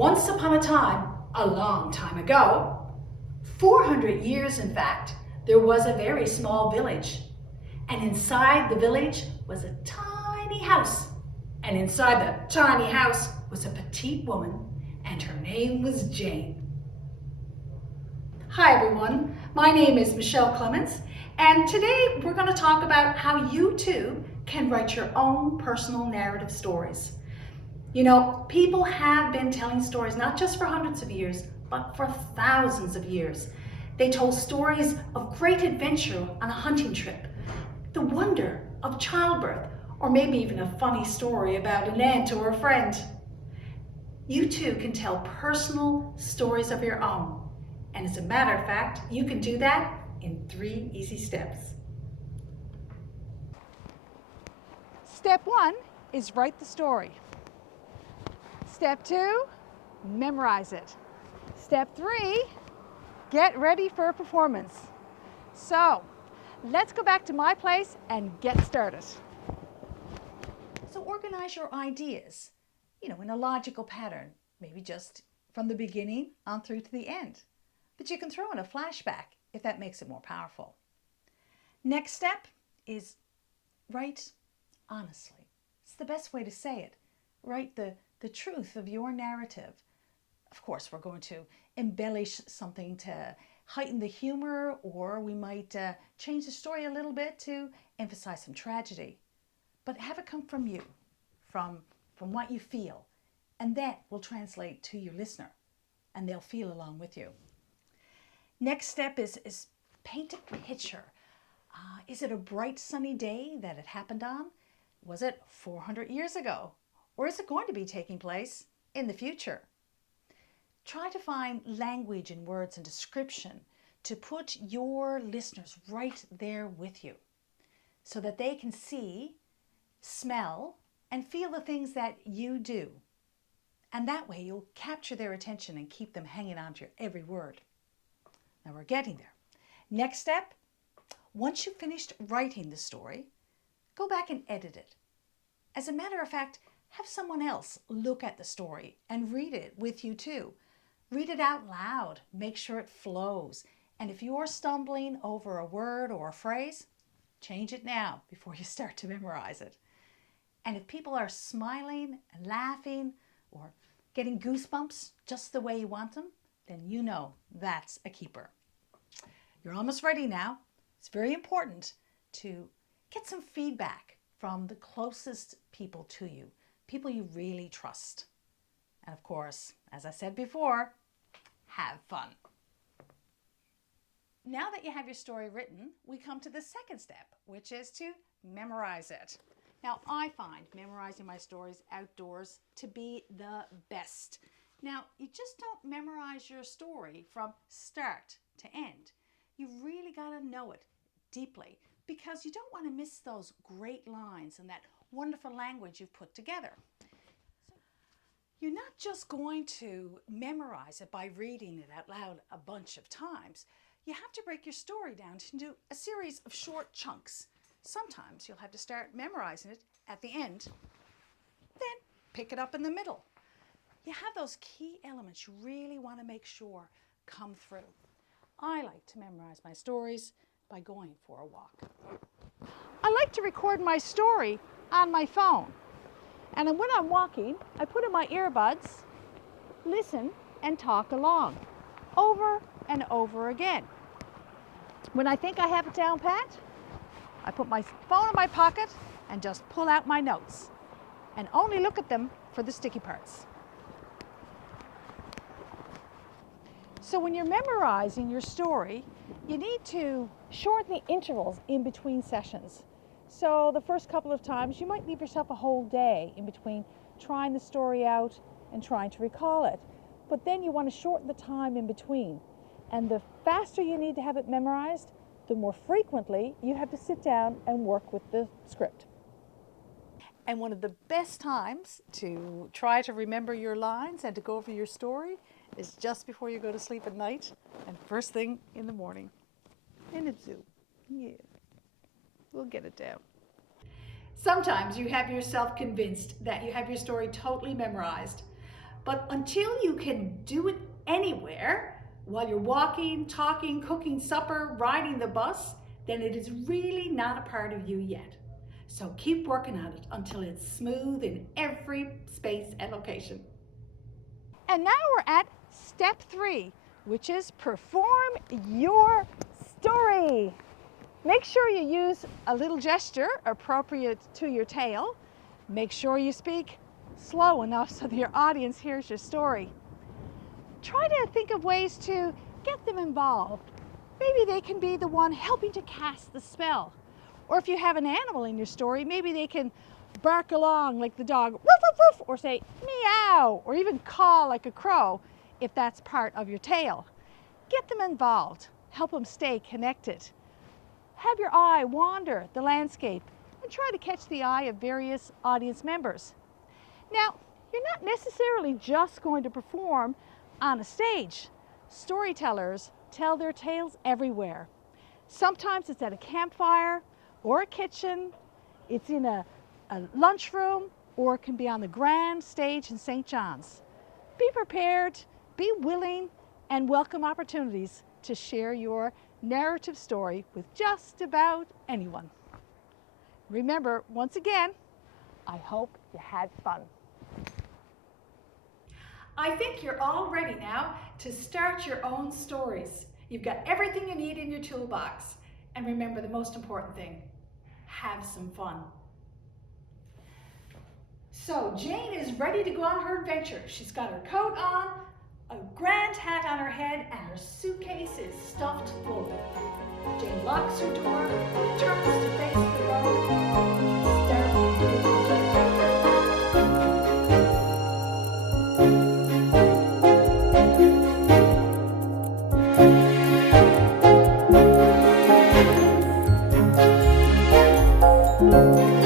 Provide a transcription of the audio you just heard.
Once upon a time, a long time ago, 400 years in fact, there was a very small village. And inside the village was a tiny house. And inside the tiny house was a petite woman, and her name was Jane. Hi everyone, my name is Michelle Clements, and today we're going to talk about how you too can write your own personal narrative stories. You know, people have been telling stories not just for hundreds of years, but for thousands of years. They told stories of great adventure on a hunting trip, the wonder of childbirth, or maybe even a funny story about an aunt or a friend. You too can tell personal stories of your own. And as a matter of fact, you can do that in 3 easy steps. Step 1 is write the story. Step 2, memorize it. Step 3, get ready for a performance. So, let's go back to my place and get started. So organize your ideas, in a logical pattern, maybe just from the beginning on through to the end. But you can throw in a flashback if that makes it more powerful. Next step is write honestly. It's the best way to say it. Write the truth of your narrative. Of course, we're going to embellish something to heighten the humor, or we might change the story a little bit to emphasize some tragedy. But have it come from you, from what you feel, and that will translate to your listener, and they'll feel along with you. Next step is paint a picture. Is it a bright sunny day that it happened on? Was it 400 years ago? Or is it going to be taking place in the future? Try to find language and words and description to put your listeners right there with you so that they can see, smell, and feel the things that you do. And that way you'll capture their attention and keep them hanging on to your every word. Now we're getting there. Next step, once you've finished writing the story, go back and edit it. As a matter of fact, have someone else look at the story and read it with you too. Read it out loud, make sure it flows. And if you're stumbling over a word or a phrase, change it now before you start to memorize it. And if people are smiling and laughing or getting goosebumps just the way you want them, then you know that's a keeper. You're almost ready now. It's very important to get some feedback from the closest people to you, people you really trust. And of course, as I said before, have fun. Now that you have your story written, we come to the second step, which is to memorize it. Now, I find memorizing my stories outdoors to be the best. Now, you just don't memorize your story from start to end. You really got to know it deeply, because you don't want to miss those great lines and that wonderful language you've put together. You're not just going to memorize it by reading it out loud a bunch of times. You have to break your story down into a series of short chunks. Sometimes you'll have to start memorizing it at the end, then pick it up in the middle. You have those key elements you really want to make sure come through. I like to memorize my stories by going for a walk. I like to record my story on my phone. And when I'm walking, I put in my earbuds, listen, and talk along, over and over again. When I think I have it down pat, I put my phone in my pocket and just pull out my notes and only look at them for the sticky parts. So when you're memorizing your story, you need to shorten the intervals in between sessions. So the first couple of times, you might leave yourself a whole day in between trying the story out and trying to recall it. But then you want to shorten the time in between. And the faster you need to have it memorized, the more frequently you have to sit down and work with the script. And one of the best times to try to remember your lines and to go over your story is just before you go to sleep at night and first thing in the morning. In a zoo. Yeah. We'll get it down. Sometimes you have yourself convinced that you have your story totally memorized, But until you can do it anywhere, while you're walking, talking, cooking supper, riding the bus, then it is really not a part of you yet. So keep working on it until it's smooth in every space and location. And now we're at step 3, which is perform your story. Make sure you use a little gesture appropriate to your tale. Make sure you speak slow enough so that your audience hears your story. Try to think of ways to get them involved. Maybe they can be the one helping to cast the spell. Or if you have an animal in your story, maybe they can bark along like the dog, woof, woof, woof, or say meow, or even caw like a crow if that's part of your tale. Get them involved. Help them stay connected. Have your eye wander the landscape and try to catch the eye of various audience members. Now, you're not necessarily just going to perform on a stage. Storytellers tell their tales everywhere. Sometimes it's at a campfire or a kitchen, it's in a lunchroom, or it can be on the grand stage in St. John's. Be prepared, be willing, and welcome opportunities to share your narrative story with just about anyone. Remember, once again, I hope you had fun. I think you're all ready now to start your own stories. You've got everything you need in your toolbox. And remember the most important thing, have some fun. So Jane is ready to go on her adventure. She's got her coat on, a grand hat on her head, and her suitcase is stuffed full. Jane locks her door, turns to face the road, starts